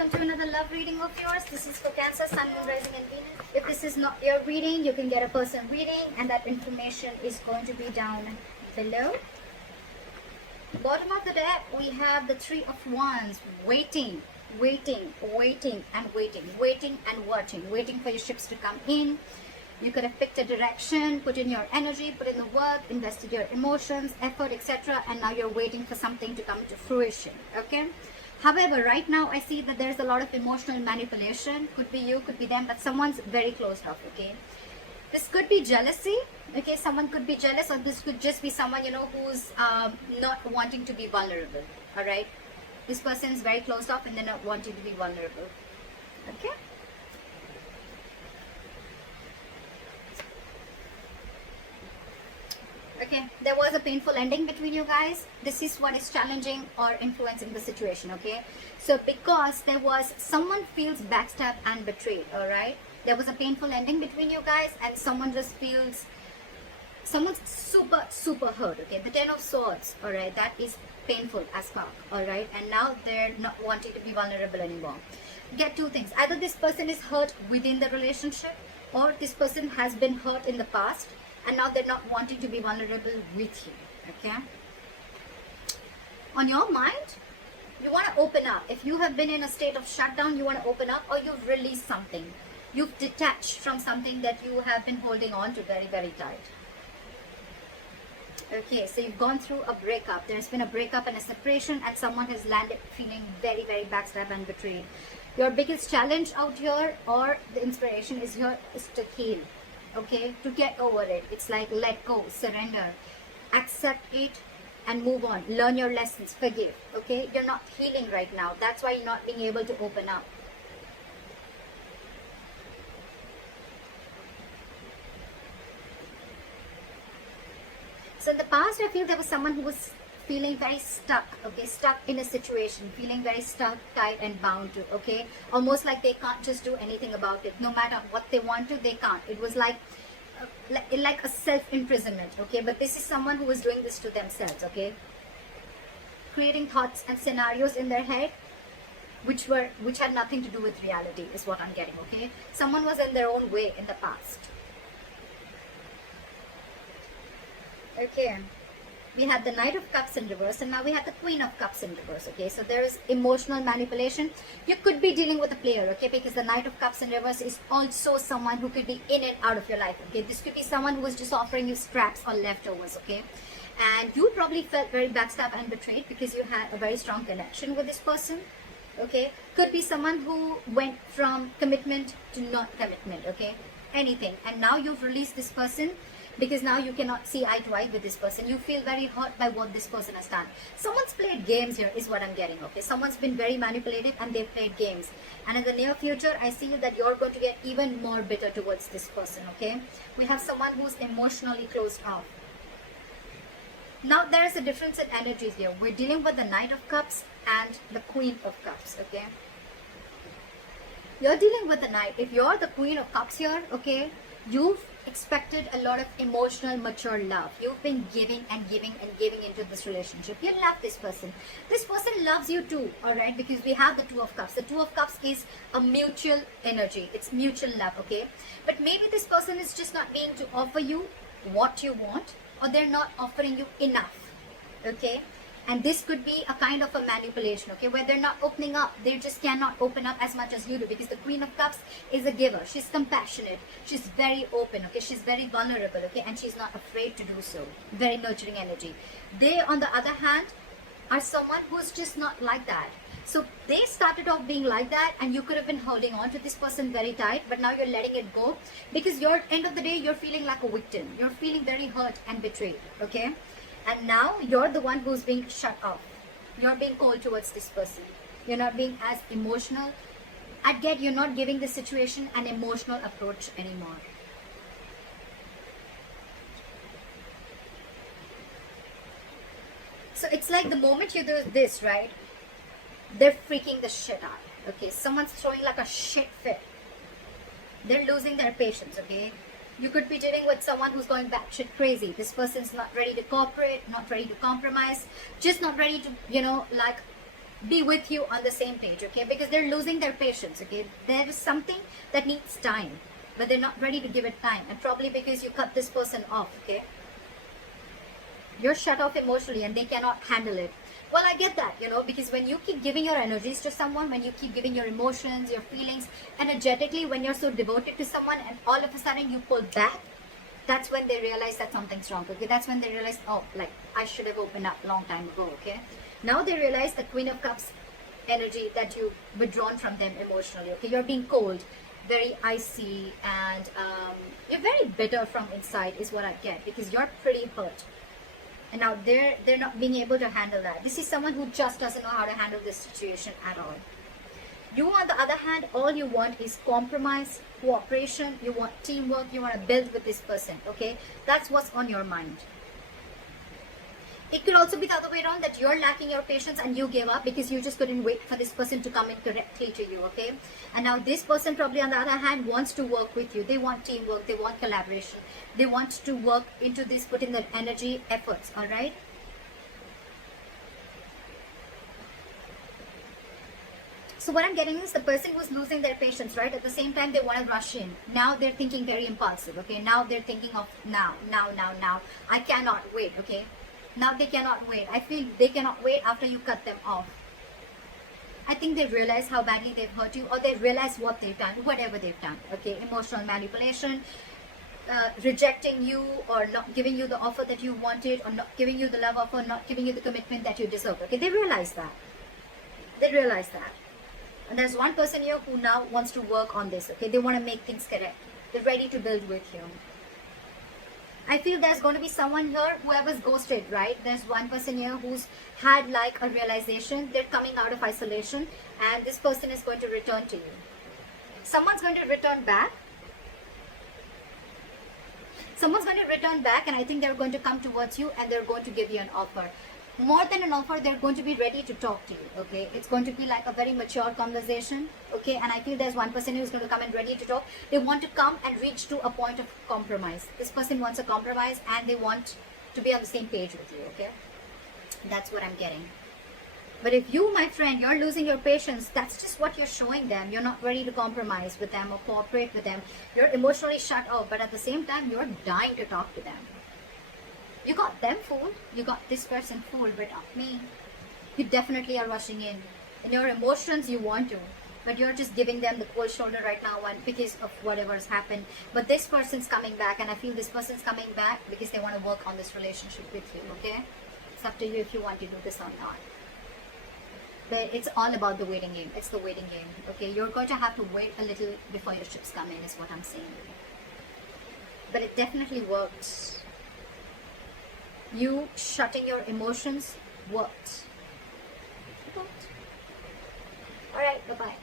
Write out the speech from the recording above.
welcome to another love reading of yours. This is for Cancer, Sun, Moon, Rising and Venus. If this is not your reading, you can get a personal reading and that information is going to be down below. Bottom of the deck, we have the Three of Wands, waiting and waiting and waiting for your ships to come in. You could have picked a direction, put in your energy, put in the work, invested your emotions, effort, etc. And now you're waiting for something to come to fruition, okay? However, right now I see that there's a lot of emotional manipulation. Could be you, could be them, but someone's very closed off, okay? This could be jealousy, okay? Someone could be jealous, or this could just be someone, you know, who's not wanting to be vulnerable, all right? This person is very closed off and they're not wanting to be vulnerable, okay? Okay, there was a painful ending between you guys. This is what is challenging or influencing the situation, okay? So because there was, someone feels backstabbed and betrayed, all right? There was a painful ending between you guys and someone just feels, someone's super hurt, okay? The Ten of Swords, all right? That is painful as fuck, all right? And now they're not wanting to be vulnerable anymore. Get two things. Either this person is hurt within the relationship, or this person has been hurt in the past and now they're not wanting to be vulnerable with you, okay? On your mind, you want to open up. If you have been in a state of shutdown, you want to open up, or you've released something. You've detached from something that you have been holding on to very tight. Okay, so you've gone through a breakup. There's been a breakup and a separation, and someone has landed feeling very backstabbed and betrayed. Your biggest challenge out here, or the inspiration is here, is to heal. Okay, to get over it. It's like let go, surrender, accept it and move on. Learn your lessons, forgive. Okay, you're not healing right now. That's why you're not being able to open up. So in the past, I feel there was someone who was feeling very stuck, okay, stuck in a situation, feeling very stuck, tight and bound to, okay, almost like they can't just do anything about it. No matter what they want to, they can't. It was like a self-imprisonment, okay, but this is someone who was doing this to themselves, okay, creating thoughts and scenarios in their head which had nothing to do with reality is what I'm getting, okay. Someone was in their own way in the past. Okay, we had the Knight of Cups in reverse and now we have the Queen of Cups in reverse, okay. So there is emotional manipulation. You could be dealing with a player, okay, because the Knight of Cups in reverse is also someone who could be in and out of your life, okay. This could be someone who is just offering you scraps or leftovers, okay. And you probably felt very backstabbed and betrayed because you had a very strong connection with this person, okay. Could be someone who went from commitment to not commitment, okay, anything. And now you've released this person because now you cannot see eye to eye with this person. You feel very hurt by what this person has done. Someone's played games here is what I'm getting, okay. Someone's been very manipulative and they've played games. And in the near future, I see that you're going to get even more bitter towards this person, okay. We have someone who's emotionally closed off. Now there is a difference in energies here. We're dealing with the Knight of Cups and the Queen of Cups, okay. You're dealing with the Knight. If you're the Queen of Cups here, okay, you've expected a lot of emotional, mature love. You've been giving into this relationship. You love this person. This person loves you too, all right, because we have the Two of Cups. The Two of Cups is a mutual energy. It's mutual love, okay. But maybe this person is just not being to offer you what you want, or they're not offering you enough, okay. And this could be a kind of a manipulation, okay, where they're not opening up. They just cannot open up as much as you do, because the Queen of Cups is a giver. She's compassionate. She's very open, okay. She's very vulnerable, okay, and she's not afraid to do so. Very nurturing energy. They, on the other hand, are someone who's just not like that. So they started off being like that, and you could have been holding on to this person very tight, but now you're letting it go because you're, end of the day, you're feeling like a victim. You're feeling very hurt and betrayed, okay. And now you're the one who's being shut off. You're being cold towards this person. You're not being as emotional. I get you're not giving the situation an emotional approach anymore. So it's like the moment you do this, right, they're freaking the shit out. Okay, someone's throwing like a shit fit. They're losing their patience, okay. You could be dealing with someone who's going batshit crazy. This person's not ready to cooperate, not ready to compromise, just not ready to, you know, like be with you on the same page, okay? Because they're losing their patience, okay? There is something that needs time, but they're not ready to give it time, and probably because you cut this person off, okay? You're shut off emotionally and they cannot handle it. Well, I get that, because when you keep giving your energies to someone, when you keep giving your emotions, your feelings energetically, when you're so devoted to someone and all of a sudden you pull back, that's when they realize that something's wrong, okay? That's when they realize, oh, like, I should have opened up a long time ago, okay? Now they realize the Queen of Cups energy that you've withdrawn from them emotionally, okay? You're being cold, very icy, and you're very bitter from inside is what I get, because you're pretty hurt. And now they're not being able to handle that. This is someone who just doesn't know how to handle this situation at all. You, on the other hand, all you want is compromise, cooperation, you want teamwork, you want to build with this person, okay? That's what's on your mind. It could also be the other way around, that you're lacking your patience and you gave up because you just couldn't wait for this person to come in correctly to you, okay? And now this person probably on the other hand wants to work with you. They want teamwork, they want collaboration. They want to work into this, put in their energy, efforts, all right? So what I'm getting is the person who's losing their patience, right? At the same time, they want to rush in. Now they're thinking very impulsive, okay? Now they're thinking of now. I cannot wait, okay? Now they cannot wait. I feel they cannot wait after you cut them off. I think they realize how badly they've hurt you, or they realize what they've done, whatever they've done, okay? Emotional manipulation, rejecting you, or not giving you the offer that you wanted, or not giving you the love offer, not giving you the commitment that you deserve, okay? They realize that. They realize that. And there's one person here who now wants to work on this, okay? They want to make things correct. They're ready to build with you. I feel there's going to be someone here, whoever's ghosted, right? There's one person here who's had like a realization. They're coming out of isolation and this person is going to return to you. Someone's going to return back. Someone's going to return back, and I think they're going to come towards you and they're going to give you an offer. More than an offer, they're going to be ready to talk to you, okay? It's going to be like a very mature conversation, okay? And I feel there's one person who's going to come and ready to talk. They want to come and reach to a point of compromise. This person wants a compromise and they want to be on the same page with you, okay? That's what I'm getting. But if you, my friend, you're losing your patience, that's just what you're showing them. You're not ready to compromise with them or cooperate with them. You're emotionally shut off, but at the same time, you're dying to talk to them. You got them fooled, you got this person fooled, but not me. You definitely are rushing in. In your emotions, you want to, but you're just giving them the cold shoulder right now because of whatever's happened. But this person's coming back, and I feel this person's coming back because they want to work on this relationship with you, okay? It's up to you if you want to do this or not. But it's all about the waiting game. It's the waiting game, okay? You're going to have to wait a little before your ships come in, is what I'm saying. But it definitely works. You shutting your emotions worked. Alright, bye-bye.